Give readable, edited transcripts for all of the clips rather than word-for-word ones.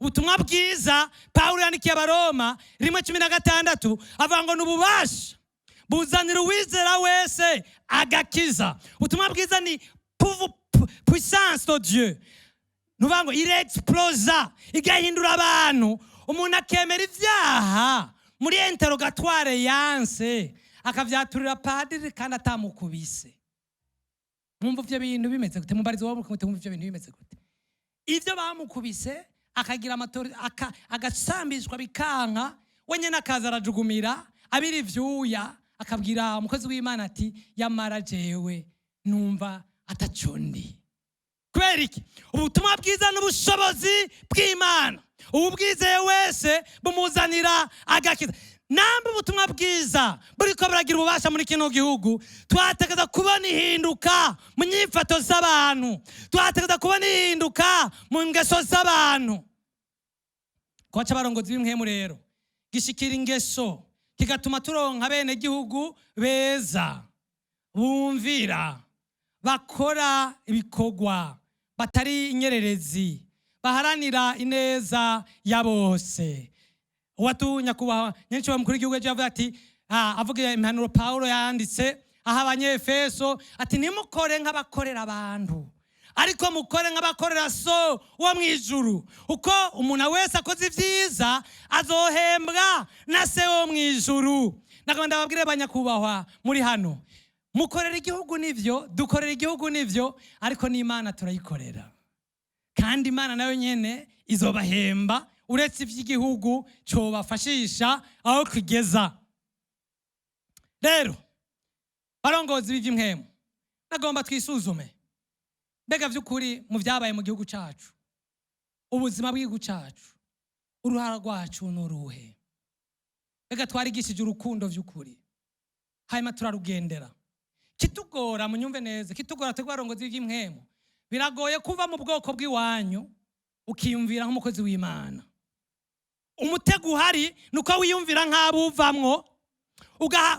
ubutumwa bwiza Pawulo yandikiye Abaroma 1:16 avuga ngo n'ububasha buzanira uwizera wese agakiza. Ubutumwa bwiza ni puissance de Dieu. Nuvuga ngo il explosa igahindura abantu, umuntu akemera ivyaha muri interrogatoire yanse akavyaturira padiri kandi atamukubise. Mwumva ivyo bintu bimeze gute? Mumbarizo wabo kumute mwumva ivyo bintu bimeze gute? Ivyo bamukubise akagira amatori agasambishwa bikanka, wenye nakaza arajugumira abiri vyuya akabwira umukozi w'Imana ati yamara jewe numva atacondi. Kubera iki? Ubutumwa bwiza n'ubushobozi bw'Imana, ubwizeye wese bumuzanira agakiza. Namba ubutumwa bwiza buriko buragira ububasha muri kino gihugu, twategeza kubona ihinduka mu nyifato z'abantu, twategeza kubona ihinduka mu ngeso z'abantu. Kwaca abarongozi b'imwemu rero gishikira ingeso kigatuma turonka bene gihugu beza bumvira, bakora ibikorwa batari inyererezi, baharanira ineza ya bose. Watu nyakubahwa nyenshi wa mukuru w'igihugu yavuze ati avuga impanuro Pawulo yanditse aha Abanyefeso ati nimukore nk'abakorera abantu, ariko mukore nk'abakorera so wo mwijuru. Uko umuntu wese akoze ivyiza azohembwa na se wo mwijuru. Nakabanda babwire abanyakubahwa muri hano, mukorera igihugu nivyo, dukorera igihugu nivyo, ariko n'Imana turayikorera. Kandi Imana nayo nyene izobahemba uretse ivy'igihugu cobafashisha aho kugeza. Rero barongozi b'ivy'imwemu, nagomba twisuzume mbega vy'ukuri mu vyabaye mu gihugu cacu, ubuzima bw'igihugu cacu, uruhara rwacu n'uruhe? Mbega twarigishije urukundo vy'ukuri, hanyuma turarugendera? Kitugora munyumve neza, kitugora twebwe barongozi b'ivy'imwemu, biragoye kuva mu bwoko bw'iwanyu ukiyumvira nk'umukozi w'Imana. Umutego uhari nuko wiyumvira nk'abuvamwo,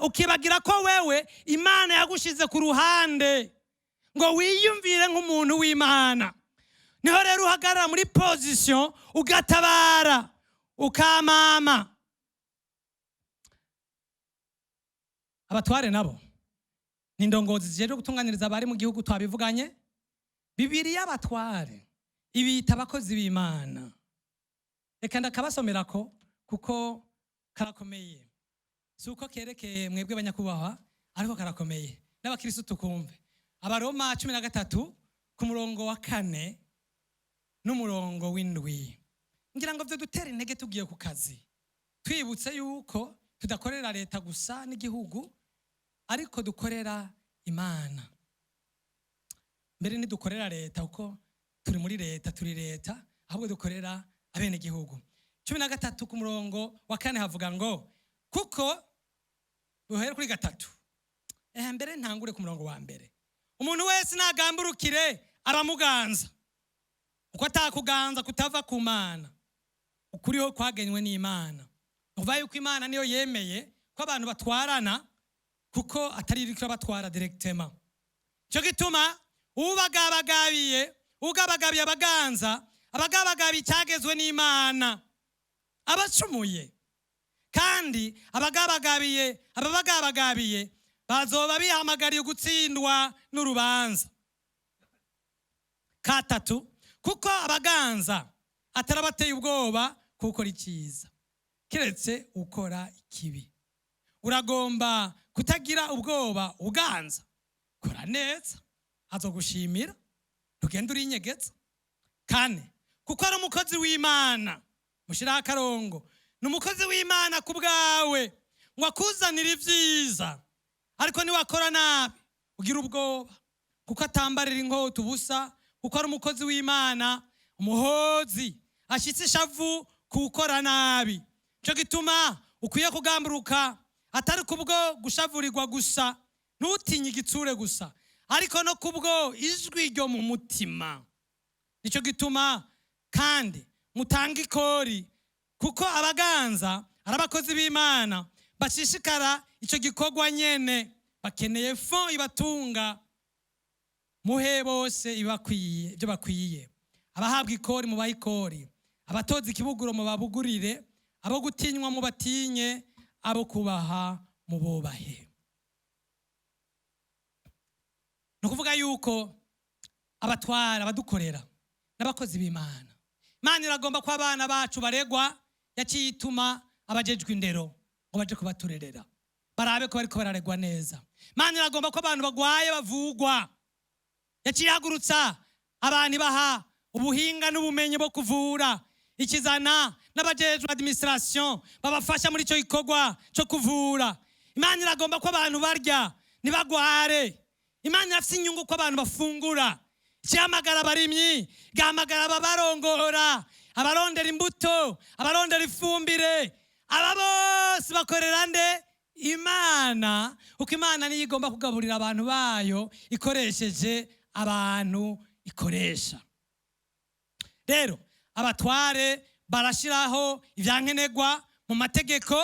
ukibagira ko wewe Imana yagushize ku ruhande ngo wiyumvire nk'umuntu w'Imana. Niho rero uhagarara muri position ugatabara ukamama. Abatware nabo ni ndongozi zije gutunganiriza abari mu gihugu, twabivuganye. Bibiliya abatware ibita abakozi b'Imana. Reka ndakabasomera ko kuko karakomeye. Suko kerekeye mwebwe banyakubahwa, ariko karakomeye n'abakristo tukumve. Abaroma 13 ku murongo wa 4 n'umurongo w'7. Ngira ngo vyo dutera intege tugiye ku kazi, twibutse yuko tudakorera leta gusa n'igihugu, ariko dukorera Imana. Mbere ni dukorera leta uko turi muri leta, turi leta, ahubwo dukorera abene gihugu. 13 ku murongo wa 4 havuga ngo kuko uhere kuri 3. Mbere ntangure ku murongo wa 1. Umuntu wese nagamburukire aramuganza, uko atakuganza kutava ku Mana, ukuriho kwagenywe n'Imana. Uvaye uko Imana niyo yemeye ko abantu batwarana, kuko atari iriko batwara directement. Cyo gituma ugabagabiye abaganza, abagabagabi cyagezwe n'Imana abacumuye, kandi ababagabiye bazoba bihamagariye gutsindwa n'urubanza. 3, kuko abaganza atarabateye ubwoba kuko icyiza kiretse ukora ikibi. Uragomba kutagira ubwoba uganza, kora neza azogushimira, tugenda uri inyegetse. 4, kuko ari umukozi w'Imana, mushira akarongo, n'umukozi w'Imana ku bwawe ngo akuzanire ivyiza, ariko ni wakora nabi ugira ubwoba, kuko atambarira inkota ubusa, kuko ari umukozi w'Imana, umuhozi ashitse ishavu kukora nabi. Cyo gituma ukwiye kugamburuka, atari kubwo gushavurirwa gusa, ntutinye igitsure gusa, ariko no kubwo ijwi ryo mu mutima. Nico gituma kandi mutanga ikori, kuko abaganza arabakozi b'Imana bashishikara ico gikorwa nyene, bakeneye fo ibatunga. Muhe bose ibakwiye ibyo bakwiye. abahabwa ikori mu bayikori, abatoza ikibuguro mu babugurire, abo gutinywa mu batinye, abo kubaha mu bubahe. Ni ukuvuga yuko abatwara, abadukorera n'abakozi b'Imana, Imana iragomba ko abana bacu baregwa, yaciye ituma abajejwe indero ngo baje kubaturerera barabe ko bariko bararegwa neza. Imana iragomba ko abantu bagwaye bavugwa, yaciye ihagurutsa abantu ibaha ubuhinga n'ubumenyi bwo kuvura, ikizana n'abajejwe administration babafasha muri ico gikorwa cyo kuvura. Imana iragomba ko abantu barya ntibagware. Imana irafise inyungu ko abantu bafungura. Ikihamagara abarimyi, igahamagara ababarongora, abarondera imbuto, abarondera ifumbire, aba bose bakorera nde? Imana. Kuko Imana niyo igomba kugaburira abantu bayo ikoresheje abantu ikoresha. Rero abatware barashiraho ivyankenegwa mu mategeko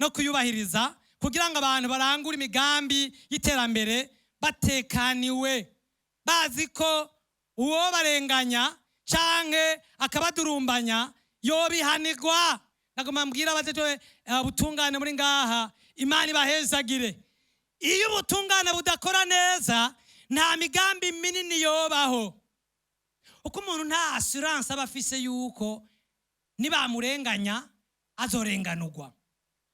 no kuyubahiriza kugira ngo abantu barangure imigambi y'iterambere batekaniwe, bazi ko uwo barenganya canke akabadurumbanya yobihanirwa. Nagomba mbwira abajejwe ubutungane muri ngaha, Imana ibahezagire. Iyo ubutungane budakora neza nta migambi minini yobaho, uko umuntu nta assurance aba afise yuko nibamurenganya azorenganurwa,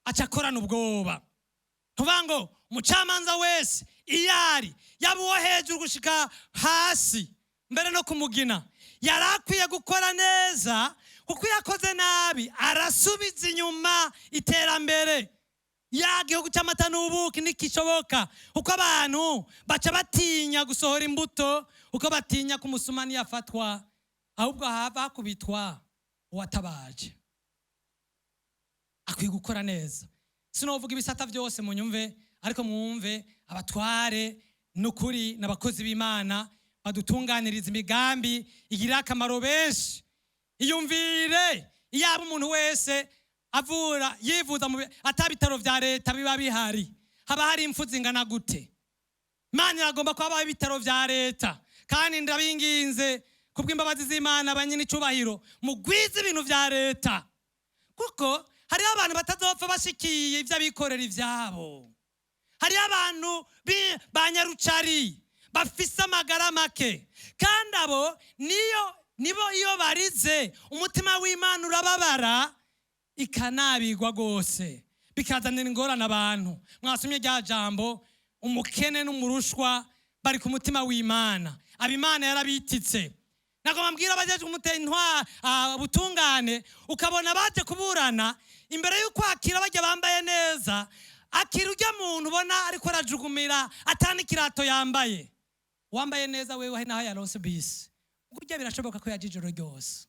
aca akorana ubwoba. Tuvuga ngo umucamanza wese iyari yaba uwo hejuru gushika hasi mbere no kumugina yarakwiye gukora neza, kuko yakoze nabi arasubiza inyuma iterambere. Ya gihugu cy'amata n'ubuki nikishoboka, uko abantu baca batinya gusohora imbuto, uko batinya ko umusumani yafatwa, ahubwo hava hakubitwa uwatabaje. Akwiye gukora neza. Sinovuga ibisata byose munyumve, ariko mwumve abatware n'ukuri n'abakozi b'Imana badutunganiriza imigambi igira akamaro benshi. Iyumvire iyaba umuntu wese avura yivuza mu atabitaro vya leta biba bihari, haba hari impfu zingana gute? Imana iragomba ko haba ibitaro vya leta, kandi ndabinginze kubw'imbabazi z'Imana abanyine icubahiro mugwize ibintu vya leta, kuko hari abantu batazopfa bashikiye ivyo abikorera ivyabo. Hari abantu banyarucari bafise amagara make, kandi abo nibo iyo barize umutima w'Imana urababara, ikanabigwa gose bikazanira ingorane abantu. Mwasomye rya jambo umukene n'umurushwa bari ku mutima w'Imana, ab'Imana yarabititse. Nagomba mbwira abajeje umutentwa butungane, ukabona baje kuburana imbere y'uko akira bajya bambaye neza, akira ujya muntu ubona ariko arajugumira atani kirato yambaye. Wambaye neza wewe naho yaronse bisi, urya birashoboka ko yajijoro ryose,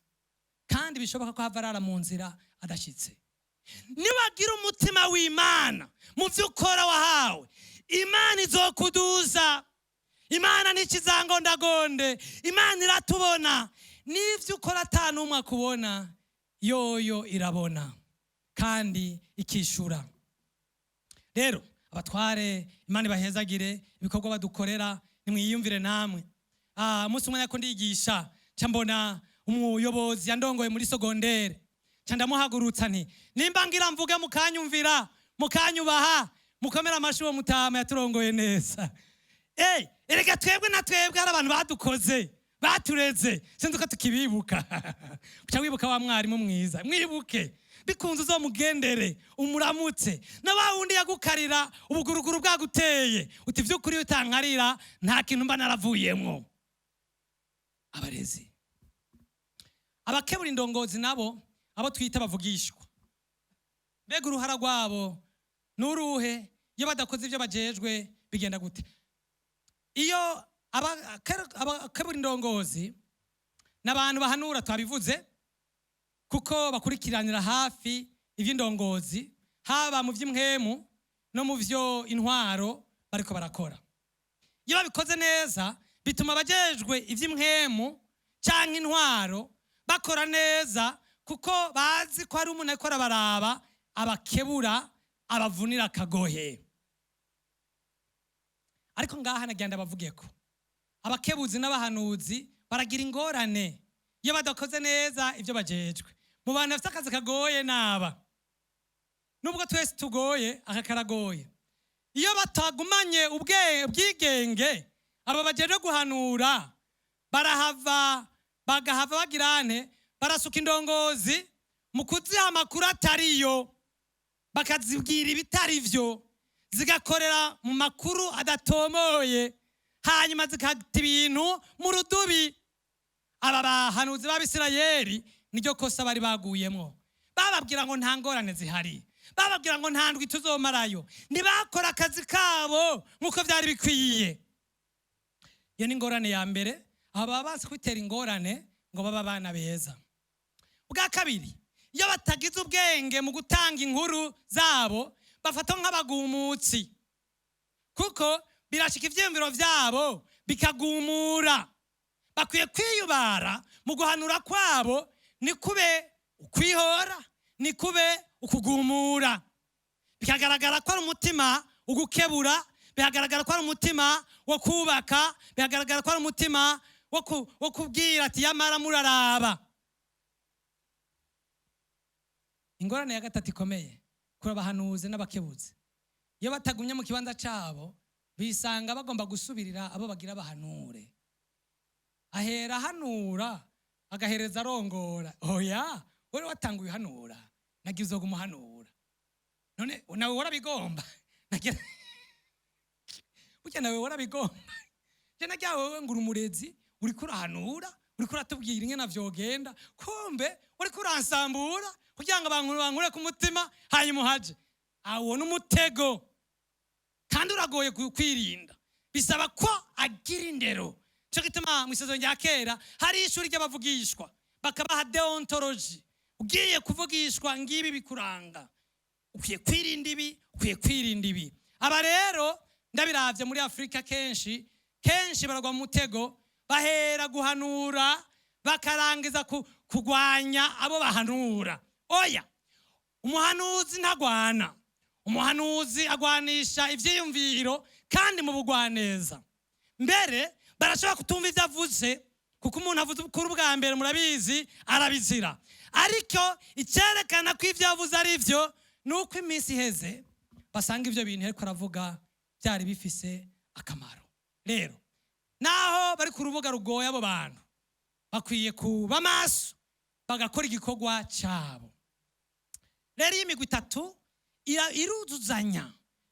kandi bishoboka ko havarara mu nzira adashitse. Niwagira umutima w'Imana mu vy'ukora wahawe, Imana izokuduza. Imana nikizangondagonde, Imana iratubona. N'ivyo ukora atanumwe akubona, yoyo irabona kandi ikishura. Rero abatware, Imana ibahezagire ibikorwa badukorera, nimwiyumvire namwe. Umunsi umwe nako ndigisha cyambona umuyobozi yandongoye muri sogondere, cyandamuhagurutsa nti nimba ngira mvuge mukanyumvira mukanyubaha mukomera amashuho mutama yaturongoye neza. Erega twebwe na twebwe hari abantu badukoze batureze, sinduka tukibibuka. Uca wibuka wa mwarimu mwiza, mwibuke bikunze uzomugendere umuramutse, na wa wundi yagukarira ubuguruguru bwaguteye uti vy'ukuri utankarira nta kintu mba naravuyemwo. Abarezi, abakebura indongozi nabo abo twita bavugishwa, mbega uruhara rwabo nuruhe? Iyo badakoze ivyo bajejwe bigenda gute? Iyo abakebura indongozi n'abantu bahanura, twabivuze, kuko bakurikiranira hafi ivy'indongozi, haba mu vy'imwemu no mu vyo intwaro bariko barakora. Iyo babikoze neza bituma abajejwe ivy'imwemu canke intwaro bakora neza, kuko bazi ko hari umuntu ariko arabaraba, abakebura abavunira akagohe. Ariko ngaha nagenda bavugeko abakebuzi n'abahanuzi baragira ingorane iyo badakoze neza ibyo bajejwe. Mu bantu bafite akazi kagoye naba, nubwo twese tugoye, aka karagoye. Iyo batagumanye ubwigenge, aba bajeje guhanura bagahava bagirane, barasuka indongozi mu kuziha amakuru atariyo, bakazibwira ibitari vyo, zigakorera mu makuru adatomoye, hanyuma zikata ibintu mu rudubi. Aba bahanuzi b'Abisirayeli niryo kosa bari baguyemwo. Bababwira ngo nta ngorane zihari, bababwira ngo nta ndwi tuzomarayo, ntibakora akazi kabo nk'uko byari bikwiye. Iyo ni ingorane ya mbere. Aba baba bazi kwitera ingorane ngo baba abana beza. Ubwa kabiri, iyo batagize ubwenge mu gutanga inkuru zabo, bafata nk'abagumutsi, kuko birashika ivyiyumviro vyabo bikagumura. Bakwiye kwiyubara mu guhanura kwabo, ni kube ukwihora, ni kube ukugumura. Bikagaragara ko ari umutima ugukebura, bikagaragara ko ari umutima wo kubaka, bikagaragara ko ari umutima wo kubwira ati yamara muraraba. Ingorane ya gatatu ikomeye kuri abahanuzi n'abakebuzi, iyo batagumye mu kibanza cabo, bisanga bagomba gusubirira abo bagira bahanure. Ahera hanura, agahereza arongora. Oya, wewe watanguye hanura, nagiye uzogumuhanura. None nawe warabigomba. Burya nawe warabigomba. Je nagiye wewe ngura umurezi, uriko urahanura, uriko uratubwira ingene vyogenda, kumbe uriko uransambura kugira ngo bankure ku mutima, hanyuma uhaje. Awo n'umutego, kandi uragoye kwirinda. Bisaba ko agira indero. Cyo gituma mu isezerano rya kera hari ishuri ry'abavugishwa, bakabaha deontology. Ugiye kuvugishwa ngibi bikuranga, ukwiye kwirinda ibi, ukwiye kwirinda ibi. Aba rero ndabiravye muri Afrika kenshi baragwa mu mutego, bahera guhanura bakarangiza kugwanya abo bahanura. Oya, umuhanuzi ntagwana. Umuhanuzi agwanisha ivyiyumviro kandi mu bugwaneza. Mbere barashobora kutumva ivyo avuze, kuko umuntu avuze kuri ubwa mbere murabizi arabizira. Ariko icyerekana ko ivyo avuze ari vyo, nuko iminsi iheze basanga ivyo bintu ariko aravuga byari bifise akamaro. Rero naho bari ku rubuga rugoye, abo bantu bakwiye kuba maso, bagakora igikorwa cyabo. Rero imigwi itatu iruzuzanya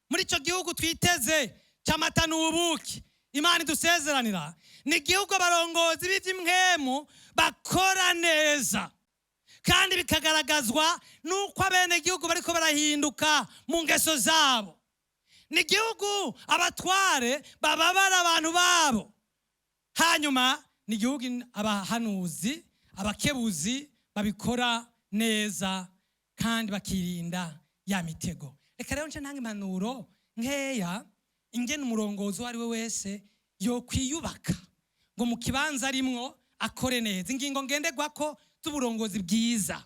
muri ico gihugu twiteze cy'amata n'ubuki Imana idusezeranira. Ni igihugu abarongozi b'ivy'imwemu bakora neza, kandi bikagaragazwa nuko abene igihugu bariko barahinduka mu ngeso zabo. Ni igihugu abatware bababara abantu babo. Hanyuma ni igihugu abahanuzi, abakebuzi babikora neza kandi bakirinda ya mitego. Reka rero nce ntanga impanuro nkeya ingene umurongozi uwo ari we wese yo kwiyubaka ngo mu kibanza arimwo akore neza. Ingingo ngenderwako z'uburongozi bwiza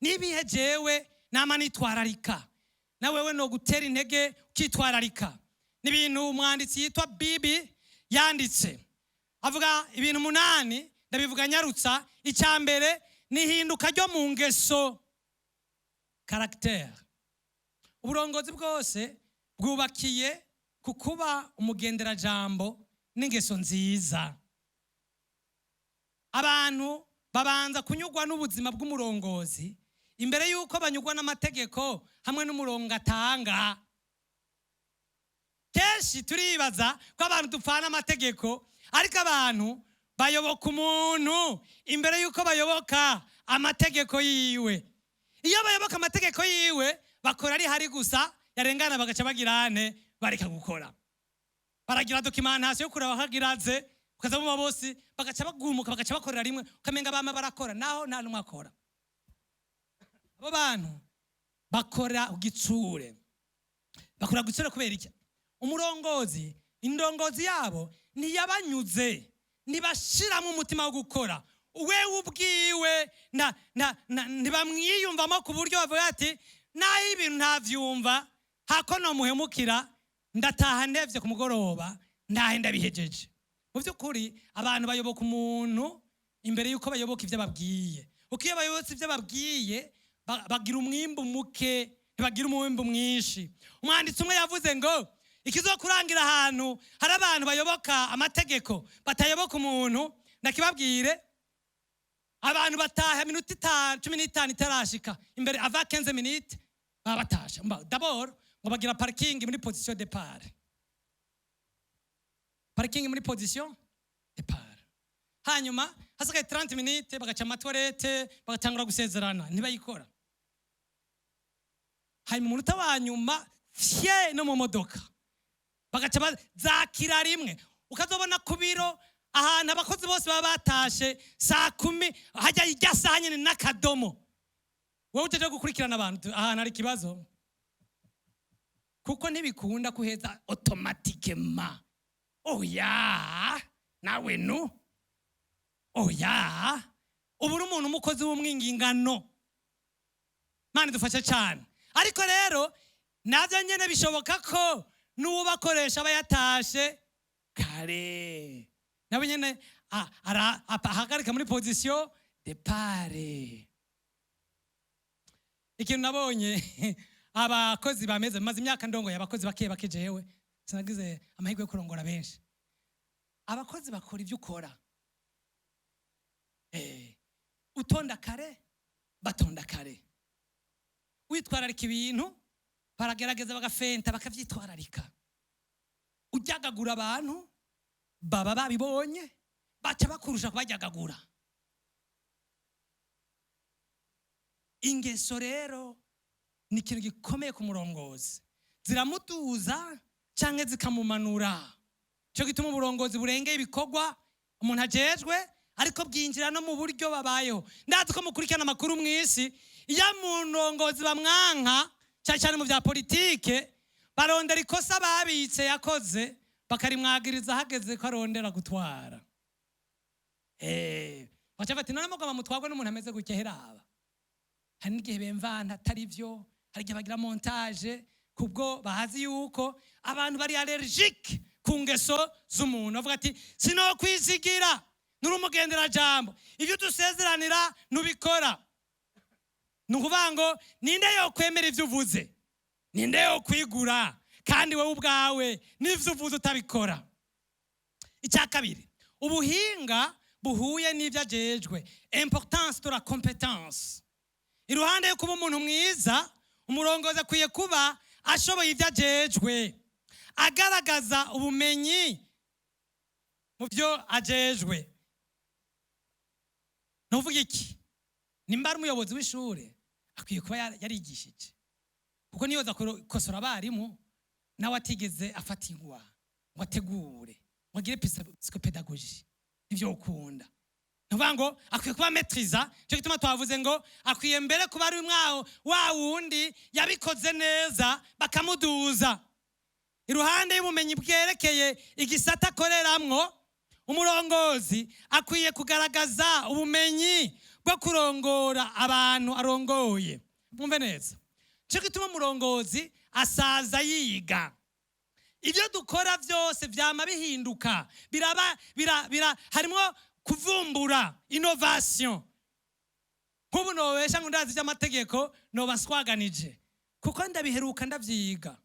nibihe jewe nama nitwararika, na wewe no gutera intege ukitwararika. N'ibintu umwanditsi yitwa Bibi yanditse, avuga ibintu 8, ndabivuga nyarutsa. Icya mbere ni hinduka ryo mu ngeso, caractère. Uburongozi bwose bwubakiye kukuba umugendera jambo n'ingeso nziza. Abantu babanza kunyugwa n'ubuzima bw'umurongozi imbere yuko banyugwa n'amategeko hamwe n'umurongo atanga. Kenshi turibaza ko abantu dupfana amategeko, ariko abantu bayoboka umuntu imbere yuko bayoboka amategeko yiwe. Iyo bayoboka amategeko yiwe bakora ari hari gusa, yarengana bagaca bagirane bareka gukora. Baragira documentation yo kuraba hagiraze, ukaza mu babosi bagaca bagumuka, bagaca bakorera rimwe, ukamenga bama barakora naho nta numwe akora. Abo bantu bakora ugitsure, bakora gitsure kubera iki? Umurongozi, indongozi yabo ntiyabanyuze, ntibashiramo umutima wo gukora. Wewe ubwiwe ntibamwiyumvamo ku buryo bavuga ati naho ibintu ntavyumva, hako no muhemukira, ndataha ndevye ku mugoroba ndahe ndabihejeje. Mu by'ukuri abantu bayoboka umuntu imbere yuko bayoboka ivyo babwiye. Uko iyo bayobotse ivyo babwiye bagira umwimbu muke, ntibagira umwimbu mwinshi. Umwanditsi umwe yavuze ngo ikizokurangira ahantu hari abantu bayoboka amategeko batayoboka umuntu, ndakibabwire, abantu bataha minute 15 itarashika imbere ava 15 minutes baba batasha. D'abord ngo bagira parking muri position de départ. Parking muri position départ. Hanyuma hasigaye 30 minutes bagaca amatoilette bagatangura gusezerana, ntibayikora. Hanyuma umunota wa nyuma fye no mu modoka bagaca zakira rimwe. Ukazobona ku biro ahantu abakozi bose baba batashe saa 10 hajya ijya saa nyine n'akadomo. Wowe uje gukurikirana abantu ahantu hari kibazo, kuko ntibikunda kuheza automatiquement. Oya nawe no, oya ubu uri umuntu umukozi w'umwingingano. Mana dufashe cyane. Ariko rero navyo nyene bishoboka ko n'ubakoresha abayatashe kare nabo nyene ahagarika muri position départ. Ikintu nabonye abakozi bameze maze imyaka ndongoye abakozi bake jewe sinagize amahirwe yo kurongora benshi. Abakozi bakora ivyo ukora, utonda kare batonda kare, witwararika ibintu baragerageza bagafenta bakavyitwararika. Ujyagagura abantu baba babibonye baca bakurusha kubajyagagura. Ingeso rero ni ikintu gikomeye ku murongozi, ziramutuza canke zikamumanura. Cyo gituma uburongozi burengeye ibikorwa umuntu ajejwe, ariko bwinjira no mu buryo babayeho. Ndazi ko mukurikirana amakuru mw'isi, iyo umurongozi bamwanka cyane mu bya politike, barondera ikosa babitse yakoze bakarimwagiriza hageze ko arondera gutwara. Baca bati none mugomba mutwagwe n'umuntu ameze gutya heraba. Hari n'igihe bemvana atari byo, hari igihe bagira montage kubwo bahazi yuko abantu bari allergique ku ngeso z'umuntu. Bavuga ati sinokwizigira nuri umugendera jambo, ibyo dusezeranira nubikora. Nukuvuga ngo ninde yo kwemera ivyo uvuze, ninde yo kwigura kandi wowe ubwawe n'ivyo uvuze utabikora. Icya kabiri, ubuhinga buhuye n'ivyo ajejwe, importance de la compétence. Iruhande yo kuba umuntu mwiza, umurongozi akwiye kuba ashoboye ivyo ajejwe, agaragaza ubumenyi mu byo ajejwe. Nuvuga iki? Nimba ari umuyobozi w'ishure akwiye kuba yarigishije, kuko niyo za kosora abarimu nawe atigeze afata ingwa ngo ategure ngo agire psychopedagogie ivyo ukunda. Nuvuga ngo akwiye kuba maîtriza. Cyo gituma twavuze ngo akwiye mbere kuba ari mwaho wa wundi yabikoze neza bakamuduza. Iruhande y'ubumenyi bwerekeye igisata akoreramwo, umurongozi akwiye kugaragaza ubumenyi bwo kurongora abantu arongoye. Mwumve neza, cyo gituma umurongozi asaza yiga. Ibyo dukora byose vyama bihinduka, harimo kuvumbura, innovation. Kubu nobesha ngo ndazi by'amategeko no baswaganije, kuko ndabiheruka ndavyiga,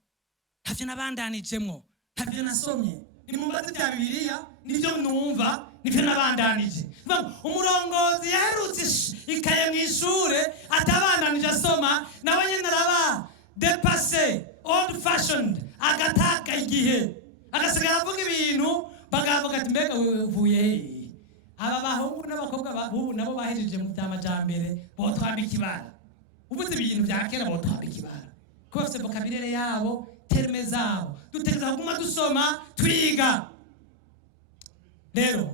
ntavyo nabandanijemwo, ntavyo nasomye. Ni mu mbazi bya Bibiliya nivyo numva, nivyo nabandanije. Umurongozi yaherutse ikaye mw'ishure atabandanije asoma, nawe nyene araba dépassé, old fashioned, agataka igihe, agasigara avuga ibintu bagavuga ati mbega uvuye. Aba bahungu n'abakobwa babu nabo bahejeje mu by'amajambere botwambika ibara. Ubuze ibintu bya kera botwambika ibara, ko bafite vocabulaire yabo, terme zabo, dutegereza kuguma dusoma twiga. Rero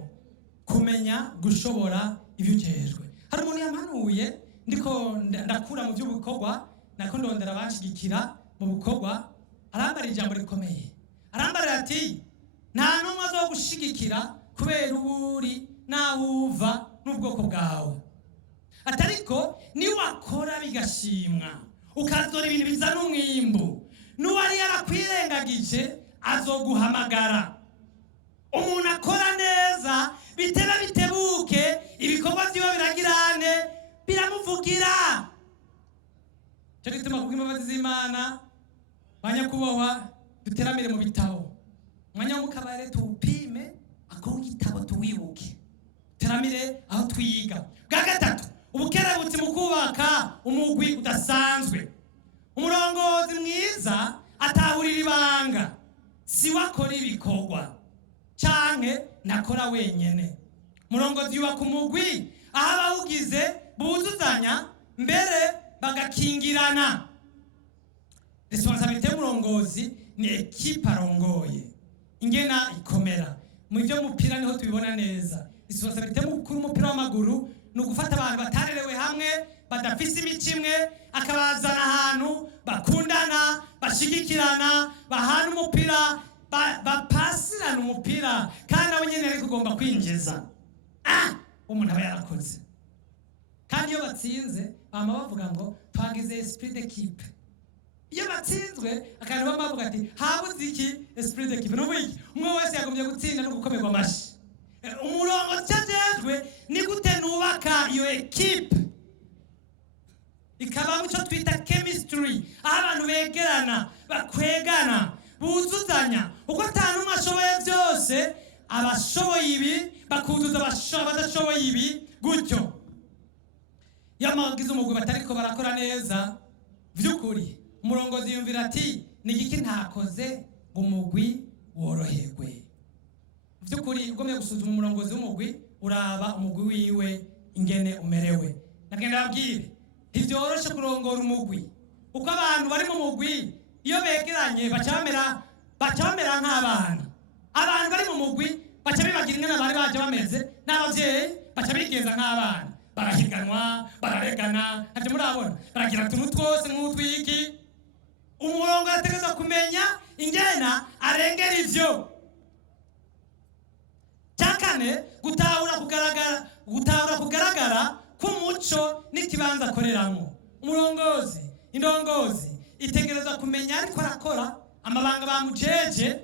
kumenya gushobora ivyo ujejwe. Hari umuntu yamanuye ndiko ndakura mu by'ubukorwa, nako ndondera abashigikira mu bukorwa, arambara ijambo rikomeye. Arambara ati nta numwe azogushigikira kubera uburi naho uva n'ubwoko bwawe, atariko ni wakora bigashimwa ukazora ibintu bizana umwimbu, n'uwari yarakwirengagije azoguhamagara. Umuntu akora neza biteba bitebuke ibikorwa byiwe biragirane biramuvugira. Cyo gituma kubw'imbabazi z'Imana banyakubahwa duteramire mu bitabo, mwanya mu kabare tupime ako gitabo tuwibuke, teramire aho twiga. Bwa gatatu, ubukerebutsi mu kubaka umugwi udasanzwe. Umurongozi mwiza atahurira ibanga, si wakora ibikorwa canke nakora wenyene. Umurongozi yubaka umugwi aho abawugize buzuzanya mbere bagakingirana. Responsabilité y'umurongozi ni ekipa arongoye ingena ikomera. Mu byo mupira niho tubibona neza. Responsabilité y'umukuru w'umupira w'amaguru ni ugufata abantu batarerewe hamwe badafise imico imwe, akabazana ahantu bakundana, bashigikirana, bahana umupira, bapasirana umupira, kandi abo nyene ari kugomba kwinjiza umuntu aba yarakoze. Kandi iyo batsinze bama bavuga ngo twagize esprit d'équipe. Iyo batsinzwe akantu bama bavuga ati habuze iki esprit d'équipe. N'ubu iki umwe wese yagombye gutsinda no gukomerwa amashi. Umurongo cyajejwe ni gute nubaka iyo equipe ikaba muco twita chemistry, aho abantu begerana, bakwegana, buzuzanya. Uko atanu umwe ashoboye byose, abashoboye ibi bakuzuza abadashoboye ibi, gutyo. Iyo amagize umugwi batariko barakora neza vy'ukuri, umurongozi yumvira ati ni igiki ntakoze ngo umugwi woroherwe. Vy'ukuri ugomye gusuzuma umurongozi w'umugwi, uraba umugwi wiwe ingene umerewe. Nagenda babwire ntivyoroshe kurongora umugwi, uko abantu bari mu mugwi iyo begeranye bacamera nk'abana. Abantu bari mu mugwi baca bibagira ingene bari baje bameze, n'abavyeyi baca bigenza nk'abana, barahiganwa, bararegana, ati murabona baragira tuntu twose nk'utwiki. Umurongo ategereza kumenya ingena arengera ivyo. Cyakane gutahura kugaragara k'umuco n'ikibanza akoreramo. Indongozi itegereza kumenya ariko arakora amabanga bamujeje,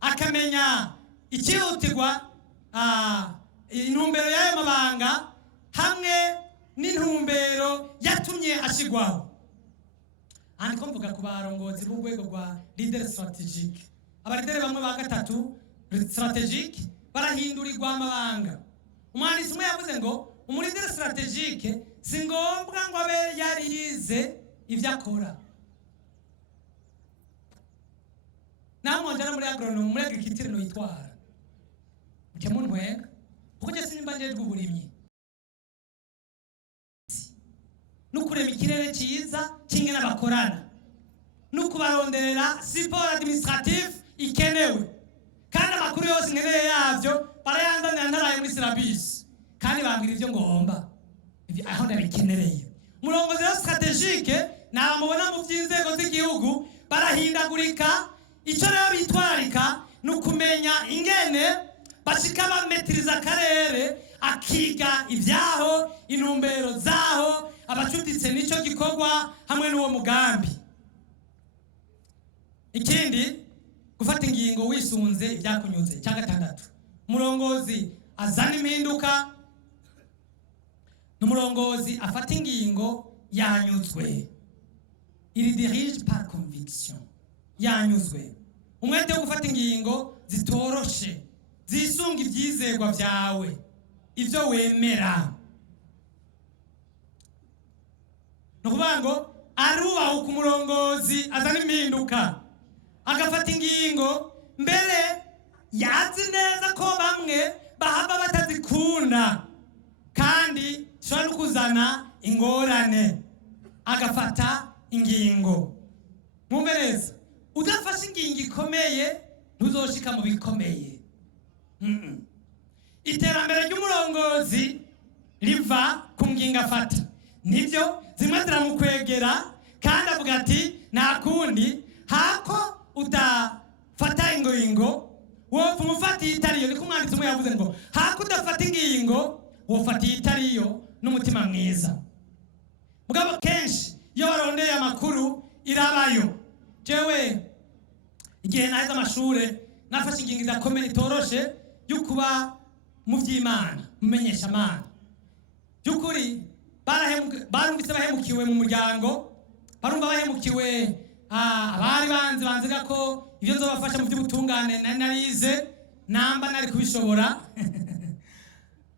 akamenya ikihutirwa, intumbero y'ayo mabanga hamwe n'intumbero yatumye ashigwaho. Ko mvuga ku barongozi b'urwego rwa leader strategique. Abaridere bamwe ba gatatu strategique barahindurirwa amabanga. Umwanditsi umwe yavuze ngo umuridere strategique si ngombwa ngo abe yarize ivyo akora. Namwonjana muri agronome, muri agriculture no yitwara uke muntu wenga kuko je sinimba njejwe uburimyi nukurema ikirere cyiza kingena bakorana, nukubaronderera support administrative ikenewe, kandi amakuru yose ngeneye yavyo barayanzanira ntaraye muri syllabus, kandi bambwira ivyo ngomba aho ndabikenereye. Umurongozi wa strategique nabamubona mu by'inzego z'igihugu barahindagurika. Icyo rero bitwararika ni ukumenya ingene bashika bametiriza akarere, akiga ibyaho, intumbero zaho, abacuditse n'icyo gikorwa hamwe n'uwo mugambi. Ikindi, gufata ingingo wisunze ibyakunyuze. Cya gatandatu, umurongozi azana impinduka, n'umurongozi afata ingingo yanyuzwe. Il dirige par conviction. Yanyuzwe. Umwete wo gufata ingingo zitoroshe, zisunga ibyizerwa byawe, ibyo wemera. Nukuvuga ngo arubaho ku murongozi azana impinduka, agafata ingingo mbere yazi neza ko bamwe bahava batazikunda kandi shobora no kuzana ingorane, agafata ingingo. Mwumbereza, udafashe ingingo ikomeye ntuzoshika mu bikomeye. Iterambere ry'umurongozi riva ku ngingo afata. Nibyo zimwe ziramukwegera kandi avuga ati nta kundi hako udafata ingingo wofa umufatiye itariyo. Niko umwanditsi umwe yavuze ngo hako udafata ingingo wofatiye itariyo n'umutima mwiza. Mugabo kenshi iyo barondeye amakuru irabayo. Jewe igihe naheze amashure nafashe ingingo idakomeye itoroshe yo kuba mu by'Imana, mumenyesha Imana by'ukuri. Barumvise bahemukiwe mu muryango, barumva bahemukiwe, abari banziga ko ibyo nzobafasha mu by'ubutungane narize namba nari kubishobora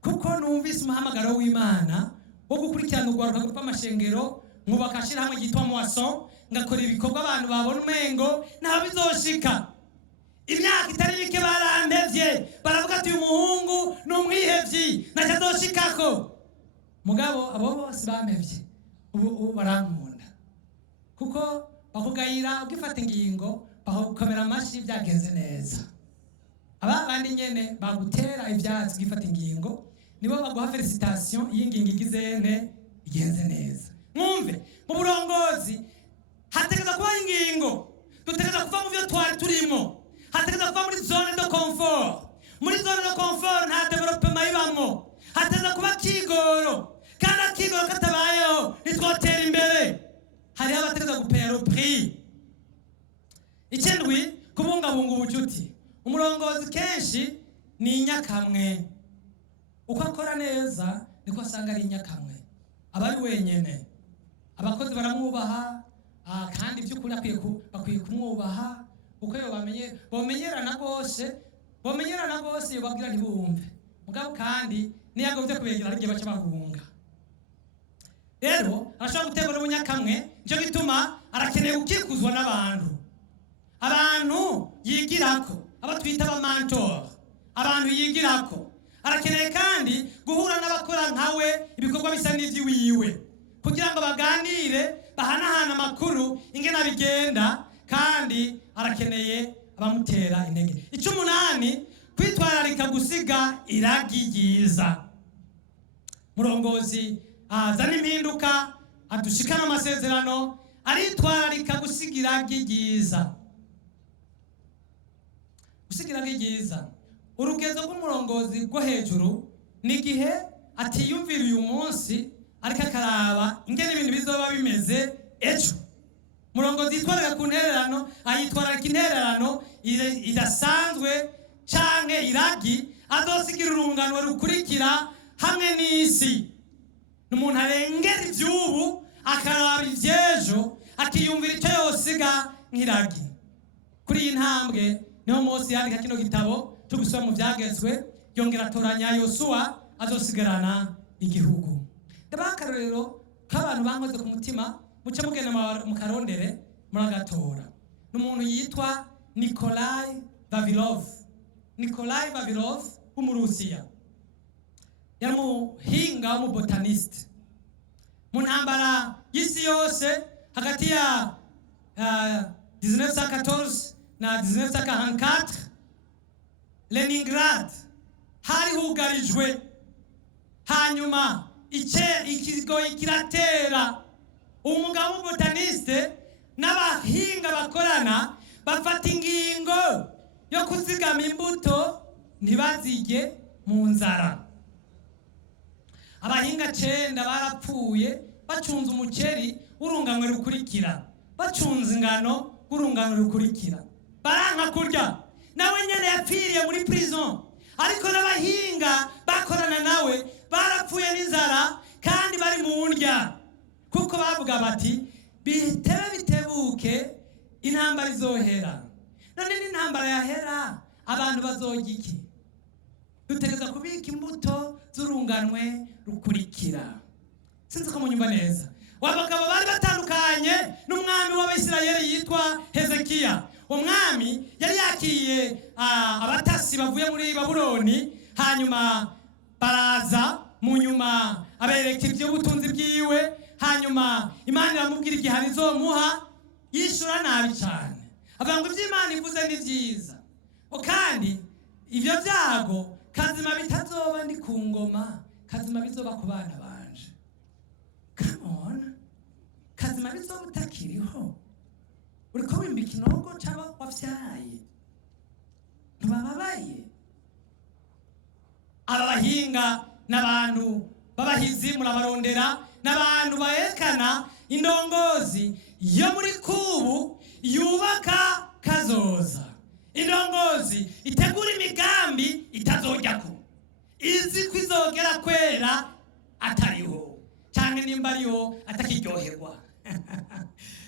kuko numvise umuhamagaro w'Imana wo gukurikirana urwaruka rw'amashengero, nkubaka shirahamwe ryitwa Moisson, ngakora ibikorwa abantu babona umengo naho bizoshika. Imyaka itari mike barantevye, baravuga ati uyu muhungu ni umwihevyi ntacyo azoshikako. Mugabo abo bose bamevye ubu barankunda kuko bakugayira ugifata ingingo, bakukamera amashi byagenze neza. Aba bandi nyene bagutera ivyatsi ugifata ingingo nibo baguha felicitation y'ingingo igenze neza. Mwumve, mu burongozi hategeza kuba ingingo, dutegeza kuva mu byo twari turimo, hategeza kuva muri zone de confort. Muri zone de confort nta development ibamwo, hategeza kuba kigoro, kandi akigoro katabayeho nitwotera imbere. Hari abategeza gupera prix. Ikindwi, kubungabunga ubucuti. Umurongozi kenshi ni inyakamwe, uko akora neza niko asanga ari inyakamwe, abari wenyene. Abakozi baramwubaha, kandi by'ukuri bakwiye kumwubaha uko yo bamenyerana rwose iyo babwira ntibumve. Mugabo kandi niyagomvye kubegera arigihe baca bahunga. Rero arashobora gutegura ubunyakamwe, nicyo gituma arakeneye gukikuzwa n'abantu, abantu yigirako, abo twita abamantor, abantu yigirako. Arakeneye kandi guhura n'abakora nkawe ibikorwa bisa n'ivy'iwiwe kugira ngo baganire, bahanahana amakuru ingene bigenda, kandi arakeneye abamutera intege. 18, kwitwararika gusiga iragi ryiza. Murongozi azana impinduka, adushikana amasezerano, aritwararika gusiga iragi ryiza. Gusiga iragi ryiza, urugezo rw'umurongozi rwo hejuru ni igihe atiyumvira uyu munsi ariko akaraba ingene ibintu bizoba bimeze ejo. Murongozi yitwararika ku ntererano, ayitwararika intererano idasanzwe canke iragi azosigira urungano rukurikira hamwe n'isi. N'umuntu arengera ivy'ubu akaraba ivy'ejo, akiyumvira icyo yosiga nk'iragi. Kuri iyi ntambwe niho Mose yandika kino gitabo cyo gusoma mu byagezwe, yongera atoranya Yosuwa azosigarana igihugu. Ndabakarorero k'abantu bankoze ku mutima, muce mugenda mu karondere muragatora. N'umuntu yitwa Nikolai Vavilov. Nikolai Vavilov w'umurusiya, yari umuhinga w'umubotaniste. Mu ntambara y'isi yose hagati ya 1914 na 1944, Leningrad hari hugarijwe, hanyuma ikigoyi kiratera. Umugabo w'umubotaniste n'abahinga bakorana bafata ingingo yo kuzigama imbuto ntibazige mu nzara. Abahinga 9 barapfuye bacunze umuceri urunganwe rukurikira, bacunze ingano urunganwe rukurikira, baranka kurya. Nawe nyene yapfiriye muri prison, ariko n'abahinga bakorana nawe barapfuye n'inzara kandi bari mu ndya, kuko bavuga bati bitebuke intambara izohera. None n'intambara yahera abantu bazojya iki? Dutegeza kubika imbuto z'urunganwe rukurikira. Sinzi ko munyumva neza. Wabagabo bari batandukanye n'umwami w'Abisirayeli yitwa Hezekiya. Umwami yari yakiye abatasi bavuye muri Babuloni, hanyuma baraza mu nyuma abereka iby'ubutunzi bwiwe, hanyuma Imana iramubwira igihano izomuha, yishura nabi cyane. Avuga ngo iby'Imana ivuze ni byiza, kandi ibyo byago kazima bitazoba ndi ku ngoma, kazima bizoba ku bana banje. Come on, kazima bizoba utakiriho, uriko wimba ikinogo cyaba wavyaye, ntubababaye. Abahinga n'abantu babahizi murabarondera, n'abantu baekana indongozi yo muri kubu yubaka kazoza, indongozi itegura imigambi itazojyako, izi kwizogera kwera atariho cyane nimba ariho atakiryoherwa.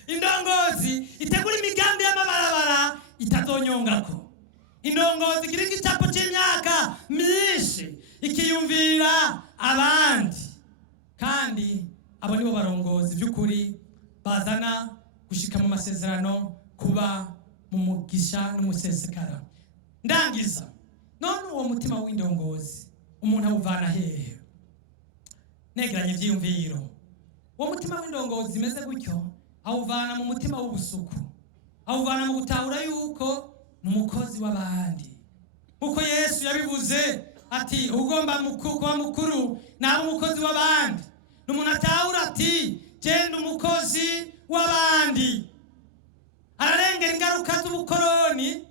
Indongozi itegura imigambi y'amabarabara itazonyongako. Indongozi igira igicapo cy'imyaka myinshi ikiyumvira abandi, kandi abo nibo barongozi by'ukuri bazana gushika mu masezerano, kuba mu mugisha n'umusesekara. Ndangiza, none uwo mutima w'indongozi umuntu awuvana hehe? Negeranye ivyiyumviro. Uwo mutima w'indongozi imeze gutyo awuvana mu mutima w'ubusuku, awuvana mu gutahura yuko n'umukozi w'abandi. Uko Yesu yabivuze ati ugomba kuba mukuru nawe umukozi w'abandi. N'umuntu atahura ati genda umukozi w'abandi. Ararengera ingaruka z'ubukoroni,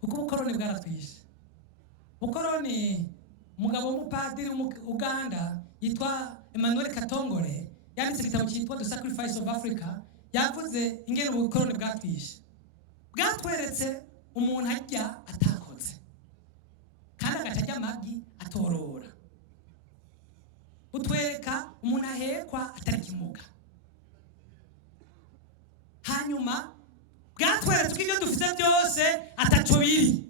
kuko ubukoroni bwaratwishe. Ubukoroni, umugabo w'umupadiri Uganda yitwa Emmanuel Katongole yanditse igitabo cyitwa The Sacrifice of Africa, yavuze ingene ubukoroni bwatwishe. Bwatweretse umuntu ajya atakoze kandi agatajya amagi atorora. Butwereka umuntu ahekwa atari kimuga. Hanyuma bwatweretse ko ibyo dufite byose ataco biri.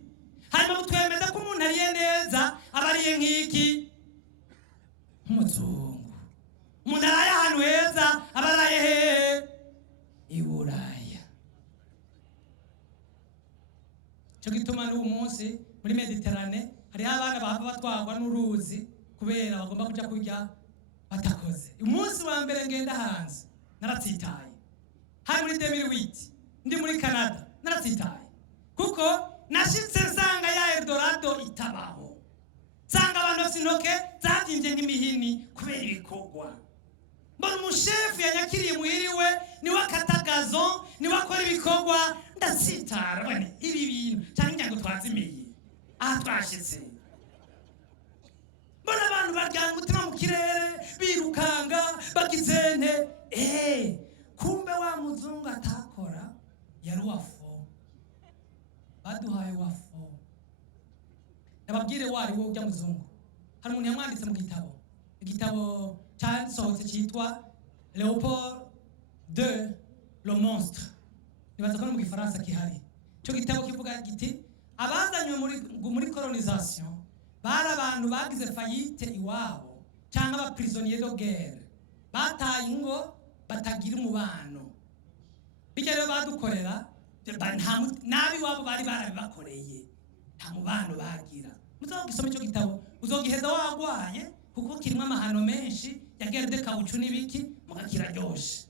Hanyuma butwemeza ko umuntu ariye neza aba ariye nk'iki? Nk'umuzungu. Umuntu araye ahantu heza aba araye hehe? I Buraya. Cyo gituma n'ubu munsi muri Mediterane hariho abana bahava batwagwa n'uruzi kubera bagomba kuja kurya batakoze. Umunsi wa mbere ngenda hanze naratsitaye. Hari muri 2008 ndi muri Canada naratsitaye, kuko nashitse nsanga ya Eldorado itabaho. Nsanga abantu bafite intoke zatinje nk'imihini kubera ibikorwa. Mbona umushefu yanyakiriye muhiriwe niwe akatagazo, niwe akora ibikorwa. Ndatsitara bane ibi bintu cyangwa ngo twazimiye aha twashitse. Mbona abantu baryana umutima mu kirere birukanga bagizene. Kumbe wa muzungu atakora yari wafo. Baduhaye wafo. Nababwire wari wo ujya muzungu. Hari umuntu yamwanditse mu igitabo cyasohotse cyitwa Léopold II le monstre. Nibaza ko mu Gifaransa kihari. Cyo gitabo kivuga giti abazanywe muri colonisation bari abantu bagize faillite iwabo cyangwa aba prisonniers de guerre, bataye ingo batagira umubano. Bijya rero badukorera nabi wabo bari barabibakoreye, nta mubano bagira. Muzogisoma cyo gitabo uzogiheza wagwaye, kuko kirimo amahano menshi ya guerre de caoutchouc n'ibiki mugakira ryoshe.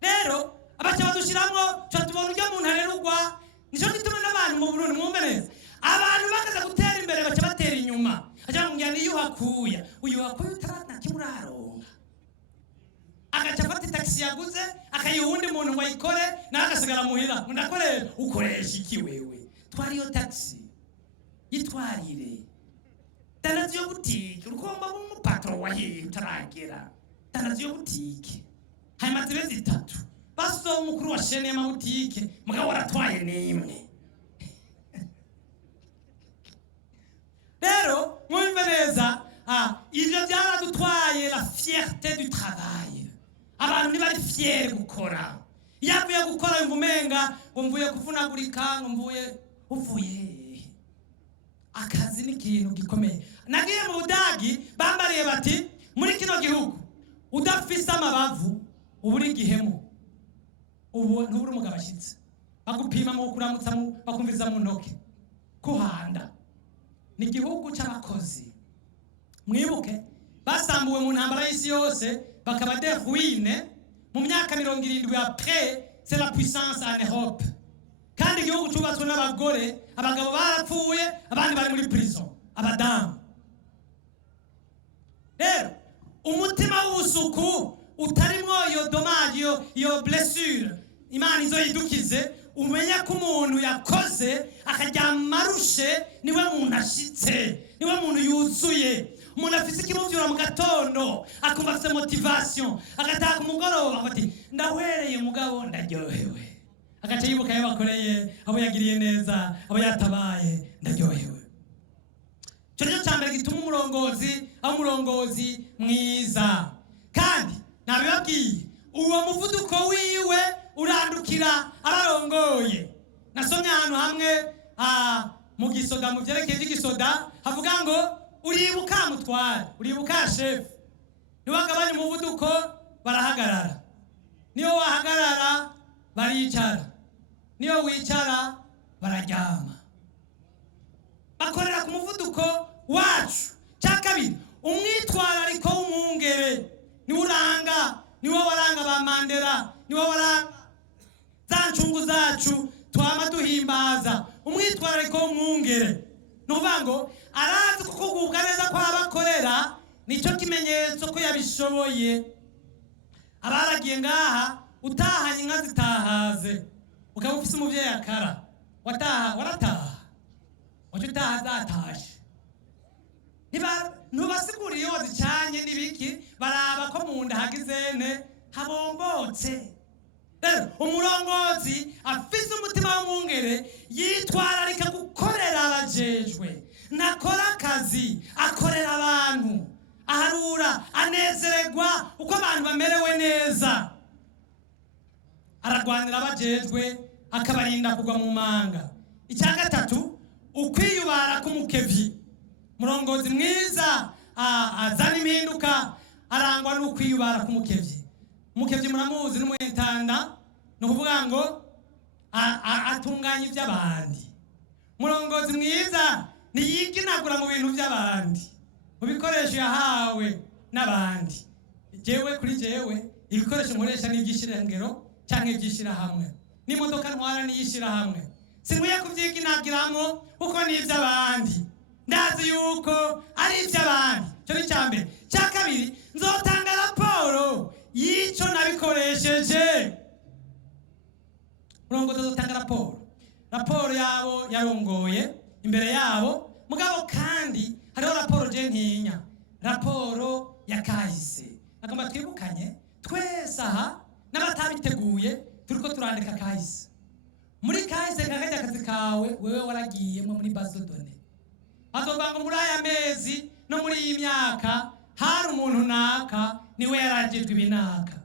Rero abacha badushiramwo cyo tubona ujya mu ntarerugwa. Nico gituma n'abantu mu Burundi mwumve neza, abantu bakaza gutera imbere bacha batera inyuma. Acha ngiyani yuhakuya utarana kimuraronga. Agacha fata taxi yaguze akayundi muntu ngo ayikore na agasigara muhira. Ndakore ukoresha iki wewe? Twariyo taxi yitwarire. Tanazi yo butike urukomba mu patron wahiye utaragera. Tanazi yo butike hanyuma tibezi 3 baso umukuru wa shene ya butike mugabo waratwaye nimwe. Rero mwumve neza, ivyo byaradutwaye la fierté du travail. Abantu ni bari fier gukora. Yavuye gukora imvumenga ngo mvuye kuvunagurika, ngo uvuye. Akazi ni ikintu gikomeye. Nagiye mu Budagi bambariye bati muri kino gihugu udafise amabavu uburi gihemu. Ubu ntuburi umugabo ashitse. Bagupima mu kuramutsa bakumviza mu ntoke. Kuhanda. Ni igihugu cy'abakozi. Mwibuke basambuwe mu ntambara y'isi yose bakaba des ruines mu myaka 70 après. C'est la puissance en Europe. Kandi igihugu cyubatswe n'abagore, abagabo barapfuye, abandi bari muri prison, abadamu. Rero umutima w'usuku utarimo iyo dommage iyo blessure Imana izoyidukize, umenya ko umuntu yakoze akajya marushe niwe muntu ashitse, niwe muntu yuzuye. Umuntu afise ikimuvyura mu gatondo akumva afise motivation, agataka umugoroba ati ndahwereye mugabo ndaryohewe. Agace yibuka yabakoreye abo yagiriye neza, abo yatabaye ndaryohewe. cyo cyambere gituma umurongozi aba umurongozi mwiza. Kandi nabibabwiye uwo muvuduko wiwe urandukira abarongoye. Nasomye ahantu hamwe mu gisoda, mu byerekeye by'igisoda havuga ngo uribuka mutware, uribuka shefu, niwagabanya umuvuduko barahagarara, niyo wahagarara baricara, niyo wicara bararyama. Bakorera ku muvuduko wacu. Cya kabiri, umwitwarariko w'umwungere niwo uranga, niwo waranga ba Mandela, niwo waranga za ncungu zacu twama duhimbaza. Umwitwarariko w'umwungere nuvuga ngo arazi kukugubwa neza ko abakorera, nicyo kimenyetso ko yabishoboye. Abaragiye ngaha utahanye inka zitahaze, ukaba ufise umuvyeyi akara, warataha waje utaha zatashe, ntubasiguriye iyo wazicanye n'ibiki, baraba ko mu nda hagizene habombotse. Rero umurongozi afise umutima w'umwungere yitwararika gukorera abajejwe, nakora akazi akorera abantu, aharura anezererwa uko abantu bamerewe neza, aragwanira abajejwe akabarinda kugwa mu manga. Icya gatatu, ukwiyubara k'umukevyi. Murongozi mwiza azana impinduka arangwa n'ukwiyubara k'umukevyi. Umukevyi muramuzi n'umwentanda, ni ukuvuga ngo atunganya iby'abandi. Murongozi mwiza niyiginagura mu bintu by'abandi, mu bikoresho yahawe n'abandi. Jewe kuri jewe ibikoresho nkoresha n'iby'ishirangero cyangwa iby'ishirahamwe, n'imodoka ntwara n'iyishirahamwe, sinkwiye kubyiginagiramo kuko ni iby'abandi, ndazi yuko ari iby'abandi. Cyo ni cya mbere. Cya kabiri, nzotanga raporo y'icyo nabikoresheje. Murongozi azotanga raporo yabo yarongoye imbere yabo. Mugabo kandi hariho raporo je ntinya, raporo ya kahise. Agomba twibukanye twese aha n'abatabiteguye turiko turandika kahise. Muri kahise kakajya akazi kawe wewe waragiyemo muri base de données, azovuga ngo muri aya mezi no muri iyi myaka hari umuntu naka niwe yaragijwe ibinaka.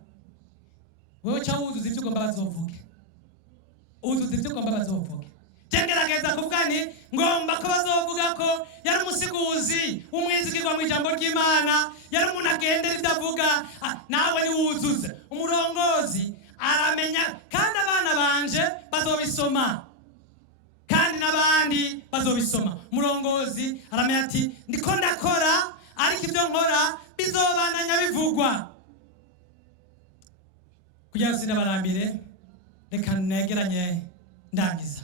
Wewe cha wuzuza ibyo ugomba bazovuge, uzuza ibyo ugomba bazovuge. Tengerageza kuvuga ni ngomba ko bazovuga ko yari umusiguzi umwizigirwa mu ijambo ry'Imana, yari umuntu agendera idavuga, nawe ni wuzuze. Umurongozi aramenya, kandi abana banje bazobisoma, kandi n'abandi bazobisoma. Umurongozi aramenya ati ndiko ndakora, ariko ibyo nkora bizobandanya bivugwa. Kugira sinabarambire, reka negeranye ndangiza.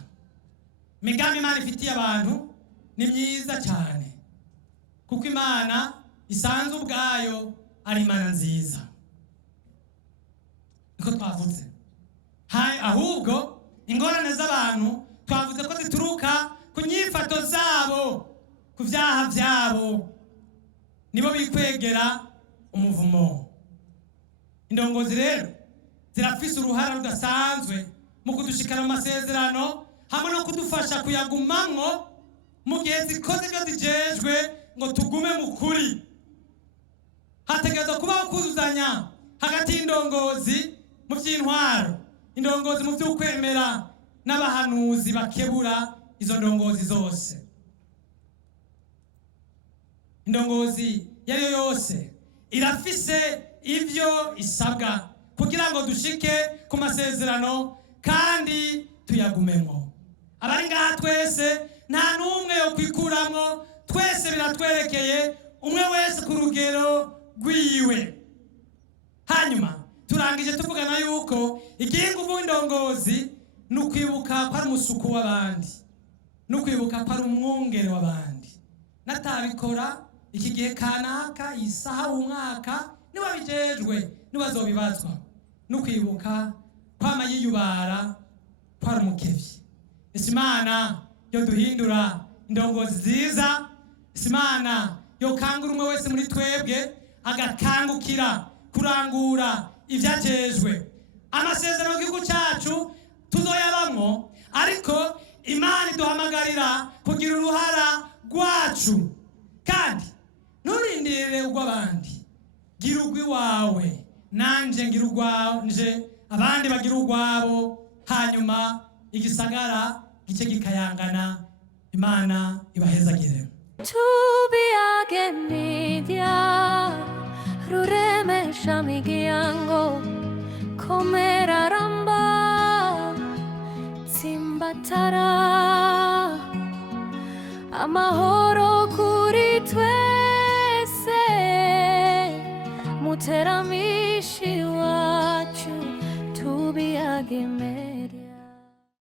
Migambi Imana ifitiye abantu ni myiza cyane, kuko Imana isanzwe ubwayo ari Imana nziza. Niko twavuze. Ahubwo ingorane z'abantu twavuze ko zituruka ku nyifato zabo, ku byaha byabo, nibo bikwegera umuvumo. Indongozi rero zirafise uruhara rudasanzwe mu kudushikana mu masezerano, hamwe no kudufasha kuyagumamwo mu gihe zikoze ibyo zijejwe ngo tugume mu kuri. Hategerezwa kubaho kuzuzanya hagati y'indongozi mu by'intwaro, indongozi mu by'ukwemera, n'abahanuzi bakebura izo ndongozi zose. Indongozi yariyo yose irafise ibyo isabwa kugira ngo dushike ku masezerano kandi tuyagumemo. Abari ngaha twese nta n'umwe yo kwikuramwo, twese biratwerekeye, umwe wese ku rugero rwiwe. Hanyuma turangije tuvugana yuko igihe nguvu indongozi ni ukwibuka ko ari umusuku w'abandi, ni ukwibuka ko ari umwungere w'abandi. Natabikora iki gihe kanaka, isaha, umwaka, niba bijejwe nibazobibazwa. Ni ukwibuka kwama yiyubara ko ari umukevyi. Imana yo duhindura indongozi nziza. Imana yo kangura umwe wese muri twebwe agakangukira kurangura ivyajejwe. Amasezerano y'igihugu cyacu tuzoyabamwo, ariko Imana iduhamagarira kugira uruhara rwacu kandi nturindire urw'abandi, gira urw'iwawe, nanje ngira urwanje, abandi bagira urwabo, hanyuma igisagara gice gikayangana. Imana ibahezagire. Tubiage media ruremesha migi yangu komera ramba tsimbatara amahoro